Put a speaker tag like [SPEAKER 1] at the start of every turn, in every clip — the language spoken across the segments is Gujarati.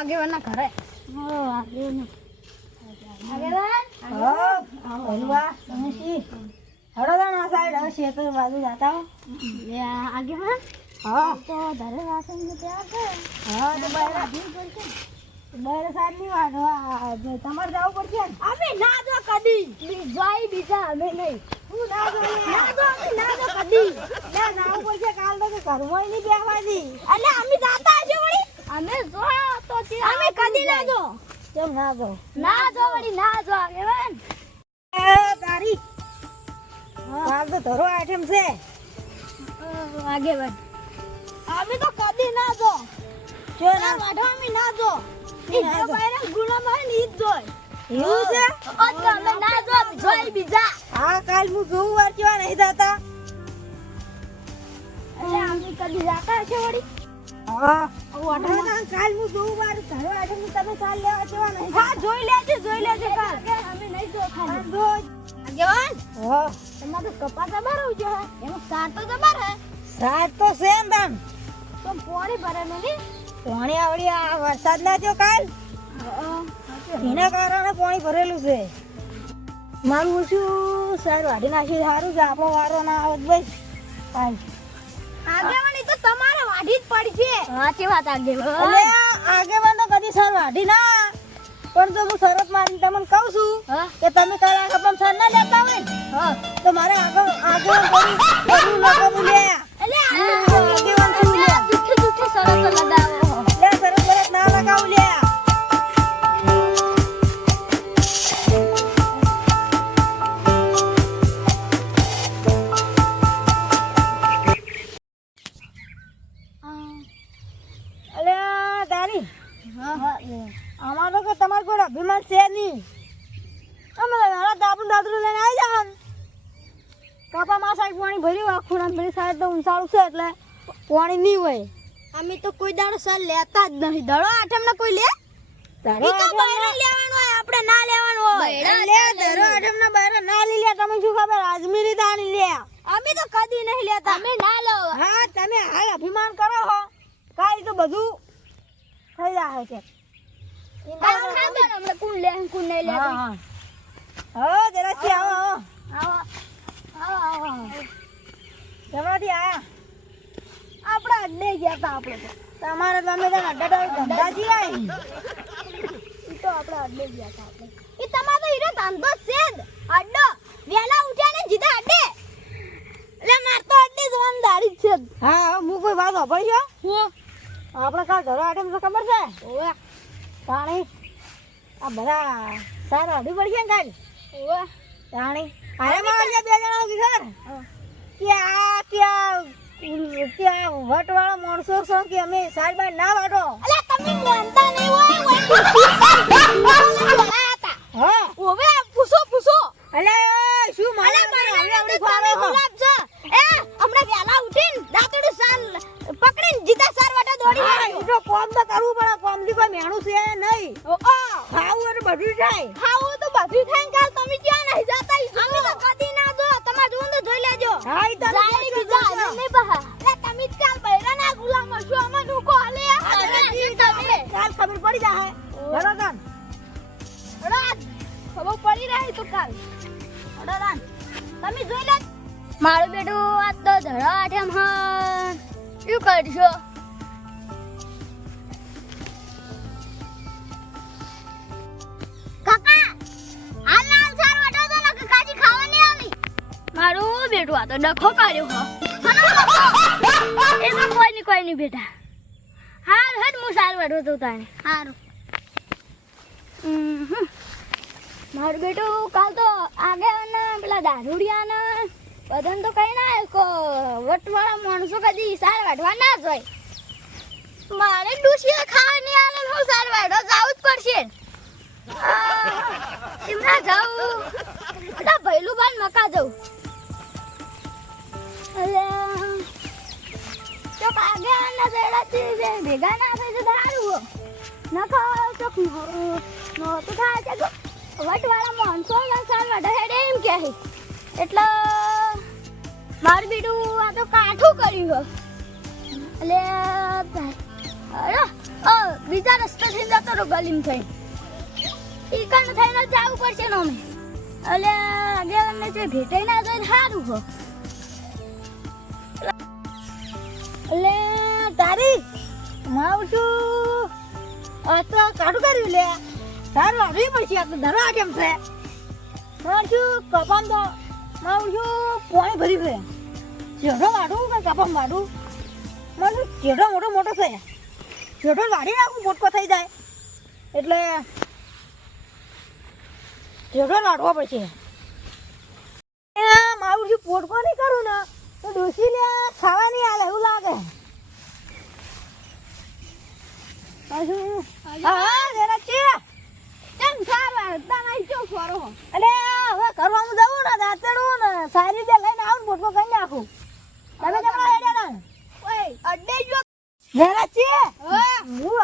[SPEAKER 1] આગેવાના ઘરે. આગેવાન
[SPEAKER 2] હા ભલવા તમે શી હડો તો ના સાઈડ હવે શેતર બાજુ જાતા હો
[SPEAKER 1] આગેવાન
[SPEAKER 2] હા.
[SPEAKER 1] તો ધરે વાસણ ત્યાં છે
[SPEAKER 2] હા તો બહાર બહાર સાઈડ વાત તમારે જવું પડશે
[SPEAKER 1] અમે ના જો કદી બીજાય બીજા અમે નહીં
[SPEAKER 2] હું ના જો
[SPEAKER 1] ના જો અમે ના જો કદી
[SPEAKER 2] ના જવું પડશે કાલ તો ઘરમાં નહીં બેહવા દી
[SPEAKER 1] એટલે અમે જાતા વળી અમે જો તો અમે કદી ના જો.
[SPEAKER 2] જો ના જો.
[SPEAKER 1] ના જો વળી ના જો. કેવન
[SPEAKER 2] એ તારી. કાલ તો ધરો આઈટમ છે.
[SPEAKER 1] આગેવાન. અમે તો કદી ના જો.
[SPEAKER 2] જો
[SPEAKER 1] ના વાઢો અમે ના જો. ઈ જો
[SPEAKER 2] જો.
[SPEAKER 1] બૈરા ગુના માં ની જ જોય.
[SPEAKER 2] એવું છે?
[SPEAKER 1] અત તો અમે ના જો જોઈ બીજા.
[SPEAKER 2] હા કાલ હું જોઉં વાર કેવા નહીં થતા
[SPEAKER 1] અરે અમે કદી જાતા છે વળી?
[SPEAKER 2] હા. વાઢા કાલ હું જોઉં વાર ધરો આઈટમ તમે કાલ લેવા કેવા નહીં
[SPEAKER 1] હા જોઈ લેજે જોઈ લેજે કાલ. અમે નહીં જો ખાલી.
[SPEAKER 2] જો
[SPEAKER 1] આગેવાન
[SPEAKER 2] હા.
[SPEAKER 1] તમારે કપા જબર આવજો એમાં સાર તો જબર હે.
[SPEAKER 2] સાત તો છે ને તમ
[SPEAKER 1] તો પોણી ભરેલું ની
[SPEAKER 2] પાણી આવડી આ વરસાદ ના થયો કાલ. એના કારણે પાણી ભરેલું છે. મારું શું સારું. વાડી નાખી સારું છે આપણો વારો ના આવે ભાઈ.
[SPEAKER 1] આગેવાન તમારે વાઢી જ પડશે સાચી વાત આગેવાન.
[SPEAKER 2] આગેવાન તો કદી સર વાઢી ના. પણ જો હું શરત મારીને તમને કહું છું કે તમે કાલ આગળ સર ના લેતા હોય ને તો મારે આગળ આગળ પાણી હોય?
[SPEAKER 1] અમે તો કોઈ દાડો સર લેતા જ નહીં. દડો આઠમ ના કોઈ લે? ઈ તો બૈરા લેવાનું હોય આપણે ના લેવાનું હોય.
[SPEAKER 2] લે ધરો આઠમના બારે ના લઈ લે. તમે શું ખબર? લે.
[SPEAKER 1] અમે તો કદી નહીં લેતા. અમે ના લો.
[SPEAKER 2] હા તમે હાલ અભિમાન કરો હો. કાઈ તો બધું થઈ છે.
[SPEAKER 1] હમણાં કોણ લે કોણ નહીં લે
[SPEAKER 2] હા હા. જરાથી આવો આવો
[SPEAKER 1] આવો આવો આવો.
[SPEAKER 2] જમણાથી આયા.
[SPEAKER 1] આપણે અડ્ડે ગયા તા આપણે
[SPEAKER 2] તમારે તમે તો અડ્ડા ધંધાજી આવી
[SPEAKER 1] ઈ તો આપણે અડ્ડે ગયા તા આપણે. ઈ તમારો હીરો ધંધો છે જ. અડ્ડો વેલા ઉઠ્યા ને જીધા અડ્ડે એટલે માર તો અડ્ડે જવાની દાડી જ છે જ.
[SPEAKER 2] હા હું કોઈ વાત વાપરી છે?
[SPEAKER 1] હું.
[SPEAKER 2] આપણે કાલ ઘરો આઈટમ તો ખબર છે?
[SPEAKER 1] ઓવે
[SPEAKER 2] પાણી આ બધા સારા અડી પડી ગયા ને કાલ?
[SPEAKER 1] ઓવે
[SPEAKER 2] તાણી અરે મારે બે જણા કે આ ક્યાં ત્યાં વટવાળા માણસો છો કે અમે સાઈડ ના વાટો?
[SPEAKER 1] અલા તમે માનતા નહીં હોય
[SPEAKER 2] હા.
[SPEAKER 1] ઓવે પૂછો પૂછો.
[SPEAKER 2] અલે શું મારે આવડી
[SPEAKER 1] તમે
[SPEAKER 2] ફાવે
[SPEAKER 1] ગુલાબ છો એ હમણાં વેલા ઉઠીને દાંતડું સાલ પકડીને જીતા સાર વાટા દોડી
[SPEAKER 2] કોમ તો કરવું પડે કોમથી કોઈ મેણું છે નહીં. ખાવું એટલે બધું થાય.
[SPEAKER 1] ખાવું તો બધું થાય કાલ તમે કાલ
[SPEAKER 2] ખબર પડી જાય
[SPEAKER 1] રાત ખબર પડી રહી તો કાલ. તમે જોઈ લે. મારું બેટું આજ તો ધડા આઠમ હા શું કરશો? મારું બેટું આ તો ડખો કાઢ્યો હો. એમાં કોઈ નહીં કોઈ નહીં બેટા હું સાર તું તો સારું હારું. હમ. મારું બેટું કાલ તો આગેવાના પેલા દારૂડિયાના બધાને તો કઈ ના કો વટવાળા માણસો કદી સાર વાટવા ના જોય. મારે ડુસીએ ખાવાની આને હું સાર વાટવા જાવું જ પડશે. એમના જાઉં. બધા ભૈલું બાન મકા જાઉં. સેડાથી જે ભેગા ના થાય તો સારું નખો તો થાય છે વટવાળા માણસો સાલ વાડા હેડે એમ કહે એટલે મારું આ તો કાઠું કર્યું એટલે બીજા રસ્તે થઈને જતો રહો ગલીમ થઈ ઈ કણ થઈને જવું પડશે ને અમે આગળ આગેવાનને જે ભેટાઈ ના જાય સારું હો.
[SPEAKER 2] મારું? માવશુ તો કાઢું કર્યું લે. સારું વાળવી પછી આ તો ધરવા કેમ છે? મારું કપામ તો મારું પાણી ભરી છે. ચેડો વાડું કે કપામ વાડું મારું ચેડો મોટો મોટો છે. ચેડો વાડી નાખું મોટકો થઈ જાય. એટલે ચેડો વાઢવો પડશે. મારું પોટકો નહીં કરું ને. તો ડોસી લે, ખાવાની આલે એવું લાગે પાછું હા જરા છે
[SPEAKER 1] કેમ સારું? તને જો ફરો
[SPEAKER 2] હવે કરવાનું જવું ને દાંતડું ને સારી રીતે લઈને આવું પોટકો કરી નાખું. તમે કેમણા હેડ્યા ને?
[SPEAKER 1] જો
[SPEAKER 2] જરા છે
[SPEAKER 1] હા.
[SPEAKER 2] હું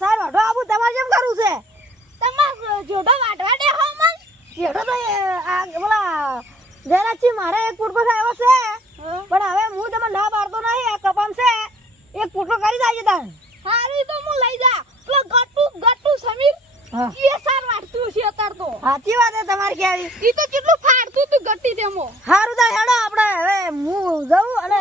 [SPEAKER 2] સાર વાઢો આવું તમારે કેમ કરું છે?
[SPEAKER 1] તમાર જોડો વાટવા દે હો મન
[SPEAKER 2] જેઠો તો આ બોલા જરા મારે એક પોટકો થયો છે. પણ હવે હું તમને ના પાડતો નહીં આ કપામ છે. એક પોટકો કરી જાય તાન.
[SPEAKER 1] હારી તો હું લઈ જા. પેલો ગટુ ગટુ સમીર
[SPEAKER 2] હા.
[SPEAKER 1] એ સાર વાટતું છે અત્યાર તો.
[SPEAKER 2] સાચી વાત છે તમારી કેવી.
[SPEAKER 1] ઈ તો કેટલું ફાડતું તું ગટ્ટી તેમો
[SPEAKER 2] સારું તો હેડો આપણે હવે હું જઉં અને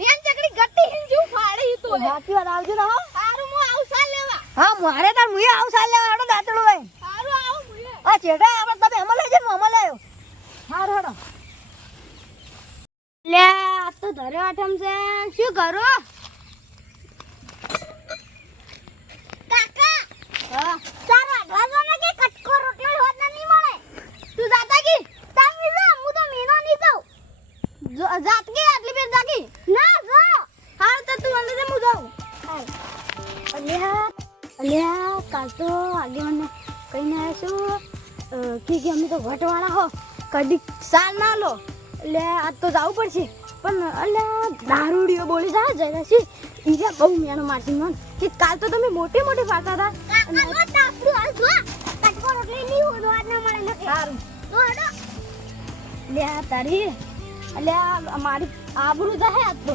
[SPEAKER 1] નેન ચકડી ગટ્ટી હિન જેવું ફાડે ઈ તો
[SPEAKER 2] સાચી વાત આવજો ને
[SPEAKER 1] હારું હું આવું સાલ લેવા.
[SPEAKER 2] હા મારે તાર મુએ આવ સાલ લેવા હેડો દાતળું ભાઈ
[SPEAKER 1] હારું આવું મુએ
[SPEAKER 2] આ ચેડા આપણે તમે એમાં લઈ જઈને મોમાં લાવ્યો હારું હેડો.
[SPEAKER 1] લે આ તો ધરે આઠમ છે. શું કરો? અલ્યા કાલ તો આગે મને કહીને આવ્યા છું. કે કે અમે તો ઘટવાળા હો. કદી સાર ના લો. એટલે આજ તો જવું પડશે. પણ અલ્યા દારૂડીઓ બોલી જાય જરા છે બીજા બહુ મેનો મારસી મન. કે કાલ તો તમે મોટી મોટી ફાતા હતા. જો. તારી અલ્યા મારી આબરૂ જાહે આજ તો.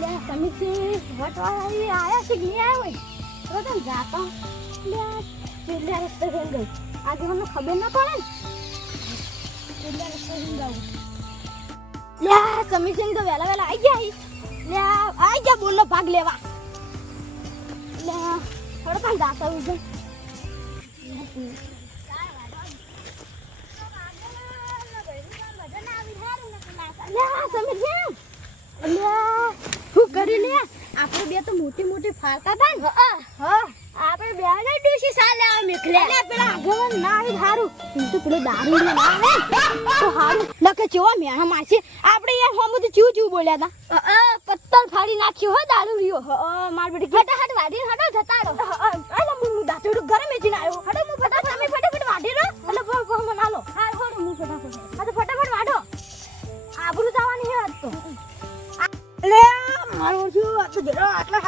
[SPEAKER 1] લે સમીથી વટવાળી આયા છે કે નહીં આવ્યા હોય? તો તમે જાતો લે પેલા રસ્તે જઈને ગઈ આજે મને ખબર ના પડે ને પેલા રસ્તે જઈને જાઉં લે સમીથી તો વહેલા વહેલા આવી ગયા. લે આવી ગયા બોલો ભાગ લેવા લે થોડો પણ જાતા ઉજે શું કરી લે આપણે બે તો મોટી મોટી ફાળતા હતા ને અલે પેલા આગળ ના આવી હારું. એમ પેલો દારૂ ના તો હારું. લકે જેવા મેણા માસી આપણે યાર હોમ તો ચૂ ચૂ બોલ્યા હતા. પત્તર ફાડી નાખ્યો હો દારૂ રહ્યો. હ માર બેટી ફટાફટ વાઢી હડો જતા રહો અલે હું દાતડું ઘરે મેચીને આવ્યો. હડો હું ફટાફટ અમે ફટાફટ વાઢી રહો એટલે બોલ બોલ મને આલો હા હોડો હું ફટાફટ હા તો ફટાફટ વાઢો. આબરૂ જવાની હે તો.
[SPEAKER 2] લે મારું શું? આ તો જરા આટલા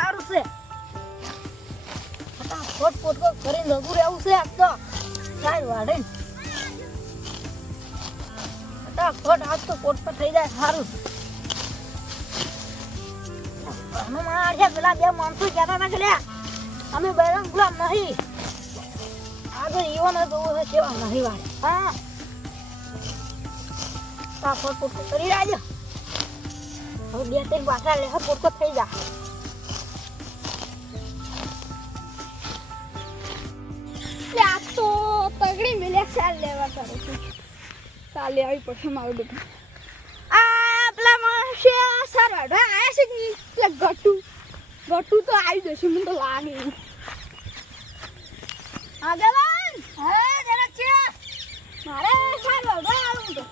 [SPEAKER 2] રહેવું છે આજ તો. ચાલ વાડે ફટાફટ આજ તો પોટકો થઈ જાય, સારું. અમે મારા છે, પેલા બે માણસો કહેતા હતા કે અમે બૈરંગ ગુલામ નહીં. આગળ ઈવન જોવું છે, કેવા નહીં વાળે. હા. ફટાફટ પોટકો કરી રાજો હવે બે ત્રણ પાછા લે પોટકો થઈ જા.
[SPEAKER 1] મિલે સાલ લેવા કરે છે. સાલ લેવી પડશે મારું બેટું આ પેલા માણસે સાર વાઢવા આયા છે કે? પેલા ગટુ. ગટુ તો આવી જશે, મને તો લાગે. આગેવાન હા જરા છે મારે સાર વાઢવા આવું તો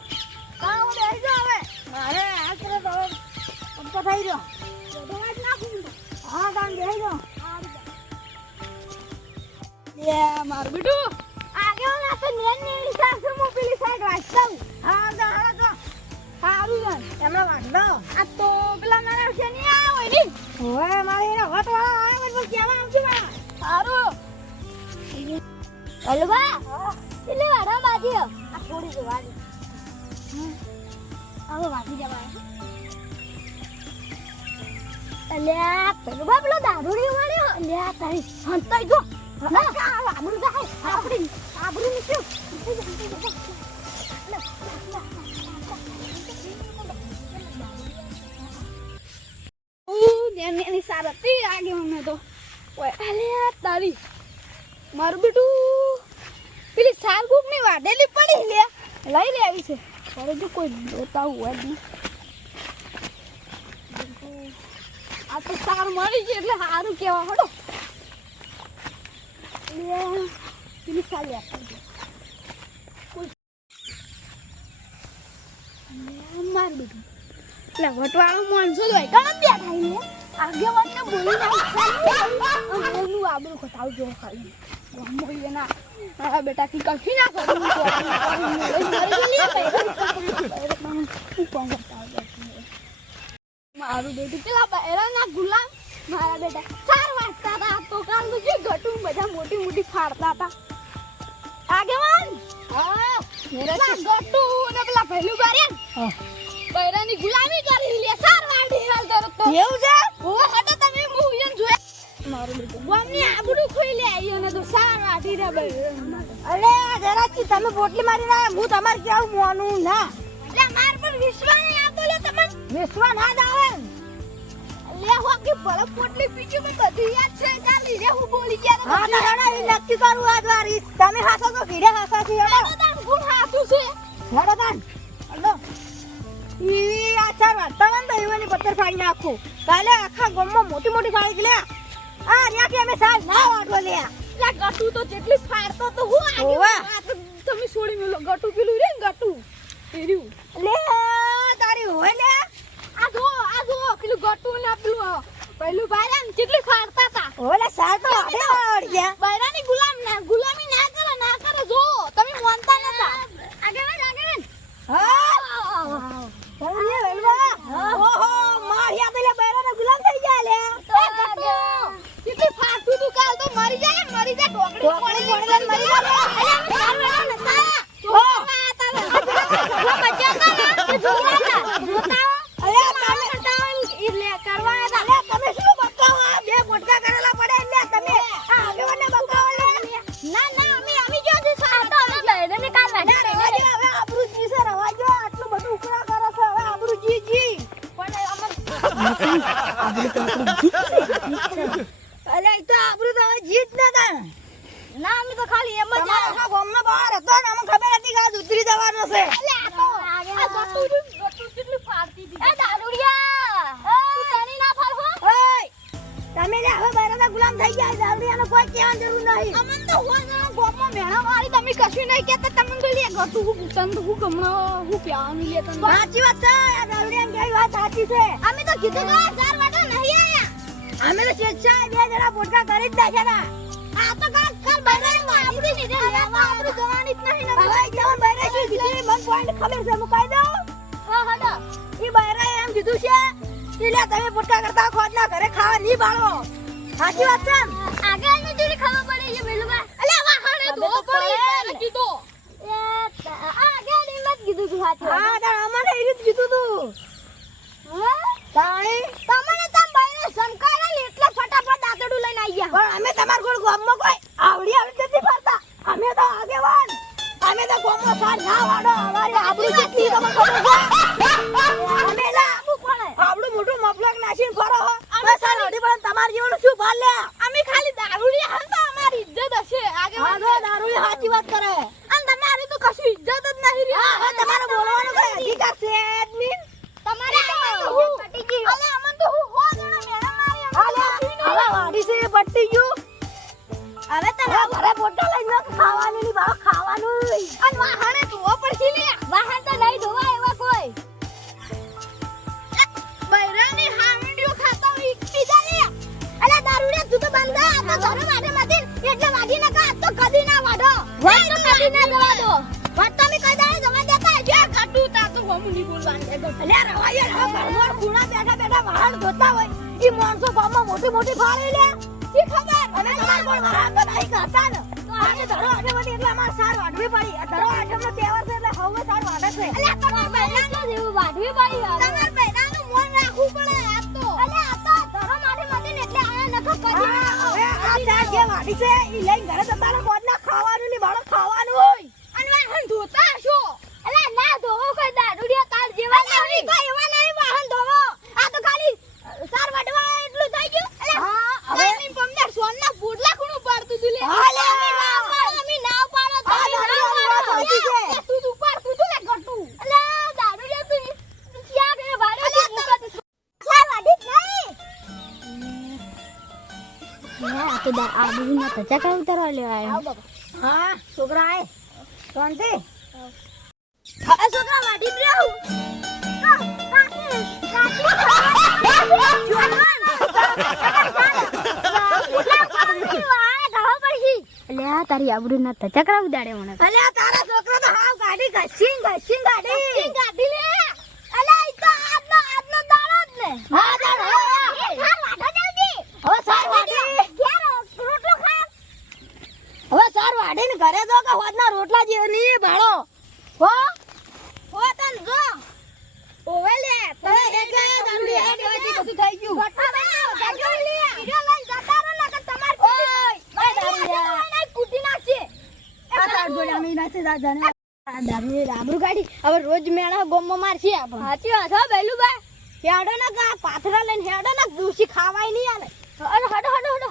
[SPEAKER 1] કાં હું બેસી જાઉં લે હલવા એટલે વાડા બાજી આ થોડી જો વાડી હવે વાડી જવા અલ્યા પેલો બાપલો દારૂડી વાળ્યો અલ્યા તારી હંતાઈ ગયો. આબરૂ જાય આપણી આબરૂ નીકળ્યું સારથી આગે મને તો અલ્યા તારી. મારું બેટું. પેલી સારગુપની વાડેલી પડી લે. લઈ લે આવી છે. હવે જો કોઈ જોતા હોય નહીં આ તો સાર મળી છે એટલે સારું કેવા હડો પેલી સારી આપી દે. માર બેટું. એટલે વટવાળો માણસો જ હોય. ઘણા બેઠા લે આગેવાનને બોલી નાખ. એનું આબરું ખતાવ જો ખાલી. ના બેટા ના મારું બેટું પેલા બહેરાના ગુલામ મારા બેટા ચાર વાગતા હતા તો કાલ તો જે ગટું બધા મોટી મોટી ફાડતા હતા આગેવાન હા મેરા ગટું ને પેલા પહેલું બારે બહેરાની ગુલામી કરી લે ચાર વાડી હાલ તરત
[SPEAKER 2] એવું છે
[SPEAKER 1] ઓ હટો ગોમની ખોઈ લે આવ્યો અને તો ચાર વાડી રે
[SPEAKER 2] અરે તમે પોટલી મારી ના હું તમારે કેવું મોનું? ના.
[SPEAKER 1] લે માર પર વિશ્વાસ નહીં આવતો લે તમને.
[SPEAKER 2] વિશ્વા ના આવે.
[SPEAKER 1] લે હો કે ભલે પોટલી પીછું પણ બધું યાદ છે. કાલી રે હું બોલી ગયા
[SPEAKER 2] હા તો હેડા ઈ નક્કી કરું આજ વારી તમે હાસો તો ઘીરે હાસા છે હેડો.
[SPEAKER 1] તાર ગુણ હાથું છે.
[SPEAKER 2] હેડો તાન. હેડો. ઈ આ ચાર વાગતા હોય ને તો ઈવાની પત્તર ફાડી નાખું. કાલે આખા ગામમાં મોટી મોટી ફાડી લે આ રહ્યા કે અમે સાજ ના વાટવા લે
[SPEAKER 1] લે ગટુ તો જેટલી ફાડતો તો હું આગે. આ તો તમે છોડી મેલો ગટુ પેલું રે ગટુ એર્યું
[SPEAKER 2] લે તારી હોય લે.
[SPEAKER 1] આ જો આ જો પેલું ગટુ ને પેલું પેલું બાયરા ને જેટલી ફાડતા હતા
[SPEAKER 2] ઓલા સાર તો વાળી ઈ તો આપણું તો હવે જીત ના તા તમારા આખા ગામનો બહાર હતો ને અમને ખબર હતી કે આજ ઉતરી જવાનો છે. તમે લે હવે બૈરાના ગુલામ થઈ ગયા દારૂડિયાનો કોઈ કહેવાની જરૂર નહીં.
[SPEAKER 1] અમન તો હું ના ગોમમાં મેણા મારી તમે કશું નહીં કહેતા. તમને તો લે ગટુ હું પૂછન હું ગમનો હું પ્યાની લે તને.
[SPEAKER 2] સાચી વાત છે આ કેવી વાત સાચી છે.
[SPEAKER 1] અમે તો કીધું કે ચાર વાટા નહીં આયા.
[SPEAKER 2] અમે તો શિક્ષા બે જણા પોટકા કરી જ નાખ્યા હતા
[SPEAKER 1] આ તો કાલ કાલ બૈરાને આપડી નહીં લેવા આપડી જવાની જ નહીં ને
[SPEAKER 2] હવે જવાન બૈરા શું કીધું મન પોઈન્ટ ખબર છે હું કહી દઉં?
[SPEAKER 1] હા હડા
[SPEAKER 2] ઈ બૈરાએ એમ કીધું છે. કે તમે પોટકા કરતા ખોટના ઘરે ખાવા નહીં બાળો સાચી વાત છે
[SPEAKER 1] આગળ ને જેની ખબર પડે છે મેલુબા અલે વાહણે તો પડી.
[SPEAKER 2] પડે
[SPEAKER 1] એ આગળ મત કીધું તું સાચું
[SPEAKER 2] હા અમારે એ કીધું તું. તાણી?
[SPEAKER 1] તમને તમ બૈરા સંકારેલ એટલે ફટાફટ આતડું લઈને આવી ગયા
[SPEAKER 2] પણ અમે તમાર ગોળ ગામમાં કોઈ આવડી આવડી નથી ફરતા. અમે તો આગેવાન. અમે તો ગામમાં સાર ના વાડો અમારે આબરૂ કેટલી તમને ખબર છે અમે લા આવડું મોટું મફલક નાખીને ફરો હો. અમે સાર અડી પણ તમાર જેવું શું ભાલ લે વાડી તો
[SPEAKER 1] કદી ના વાડો. વાત તો કદી ના જવા દો. વાત તો અમે કઈ દાડે જવા દેતા જે ઘટુ તા તો હમની બોલવાનું
[SPEAKER 2] અલ્યા રવાય હવે ઘરમાં ખૂણા બેઠા બેઠા વાહન ધોતા હોય. ઈ માણસો ગામમાં મોટી મોટી ફાળી લે.
[SPEAKER 1] ઈ ખબર?
[SPEAKER 2] અમે તમાર કોઈ વાહન તો નહીં કરતા ને. તો આજે ધરો આજે મને એટલે અમાર સાર વાઢવી પડી. ધરો મને તહેવાર છે એટલે હવે સાર વાઢે છે.
[SPEAKER 1] અલે તમાર બૈરાનું જેવું વાઢવી પડી તમાર બૈરાનું મોન રાખવું પડે આ તો. અલે આ તો કદી ના આવો.
[SPEAKER 2] હવે આ મોજના ખાવાનું ને બાળક ખાવાનું.
[SPEAKER 1] આબુ ના તચા કા ઉતારવા લેવા આવ્યો
[SPEAKER 2] હા છોકરા આય. શાંતિ?
[SPEAKER 1] તારી આબરૂ ના તચકડા ઉડાડે મને.
[SPEAKER 2] અલ્યા તારા છોકરા તો હાવ ગાડી ઘસી ઘસી ગાડી.
[SPEAKER 1] ગાડી લે. અલા ઈ તો આજનો આજનો દાડો જ ને.
[SPEAKER 2] હા, દાડો.
[SPEAKER 1] સાર વાડો જલ્દી
[SPEAKER 2] હવે સાર વાડી
[SPEAKER 1] ક્યારે રોટલો ખા
[SPEAKER 2] હવે સાર વાડી ને ઘરે જો કે હોદના રોટલા જે ની ભાળો. હો?
[SPEAKER 1] હો તન જો. ઓવે લે.
[SPEAKER 2] હવે એટલે દારૂડી હેડ એવાથી બધું થઈ ગયું.
[SPEAKER 1] ગોઠા બનાવો ગાજો લે વિડિયો લઈને જતા રહો નકર તમાર. કૂટી નાખશે.
[SPEAKER 2] આ તાર જોડે અમે નાસી આ દારૂડી રાબરૂ કાઢી. હવે રોજ મેળા ગોમમાં મારશે આપણે.
[SPEAKER 1] સાચી વાત હો બેલું ભાઈ
[SPEAKER 2] હેડો ના કા પાથરા લઈને હેડો ના દૂષી ખાવાય નહીં આલે.
[SPEAKER 1] હડો હડો હડો હડો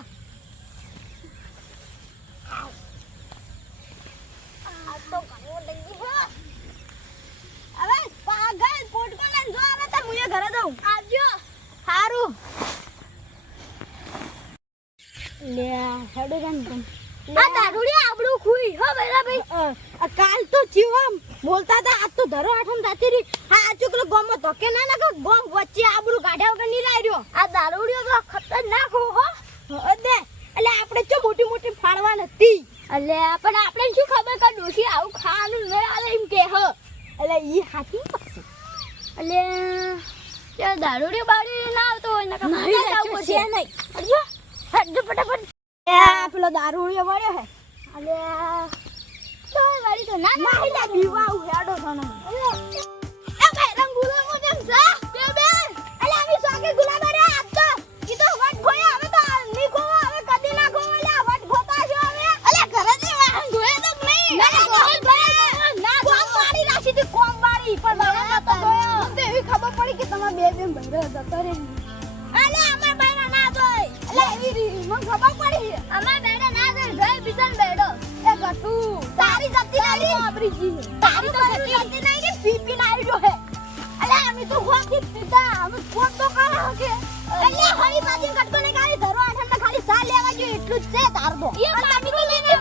[SPEAKER 1] આ તો ઘણો લઈ હો
[SPEAKER 2] હવે પાગલ પોટકો લઈને જો હવે ઘરે દઉં
[SPEAKER 1] આવજો.
[SPEAKER 2] સારું
[SPEAKER 1] લે હેડો રન આ દારૂડી આબડું ખુઈ. હો બેલા ભાઈ.
[SPEAKER 2] કાલ તો જીવમ બોલતા હતા આજ તો ધરો આઠમ જાતી રી હા આ ચોકલો ગોમો તો કે ના ના ગોમ
[SPEAKER 1] બે
[SPEAKER 2] બેન જતો રે
[SPEAKER 1] અલે અમાર બૈરા ના ધોય અલે એવી રી મને ખબર પડી અમાર બેડા ના ધોય ધોય બીજન બેડો એ ગટુ તારી જતી નહીં. આપરી જી તારી તો જતી નહીં ને પી પી ના હે અલે અમે તો પીતા અમે તો કરે હકે. અલે હરી બાજી કટકો ને ગાડી ધરો આઠમ ખાલી સાલ લેવા જો એટલું જ છે તાર દો એ અમે તો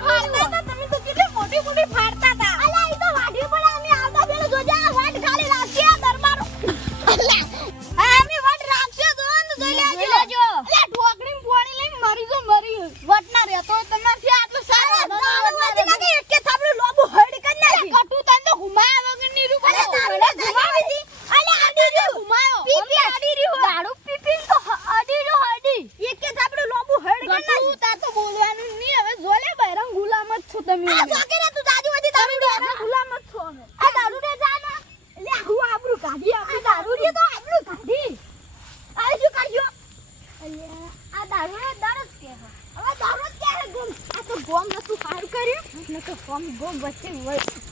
[SPEAKER 1] ગોમ નતું સારું કર્યું? ને તો ગોમ ગોમ વચ્ચે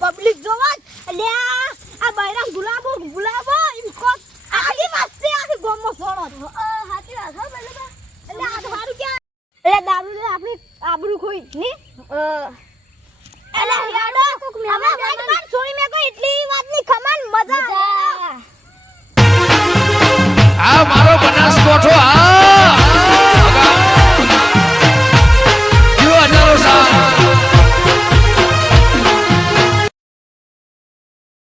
[SPEAKER 1] પબ્લિક જોવા એટલે આ બૈરામ ગુલાબો ગુલાબો એમ કો આગે વાસ્તે આ ગોમમાં સોણો હાથી વાત હો એટલે આ આપણી આબરૂ કોઈ ને? એટલે યાડો કોક મે અમે છોડી મે કોઈ એટલી વાતની ખમાન મજા આ મારો બનાસ કોઠો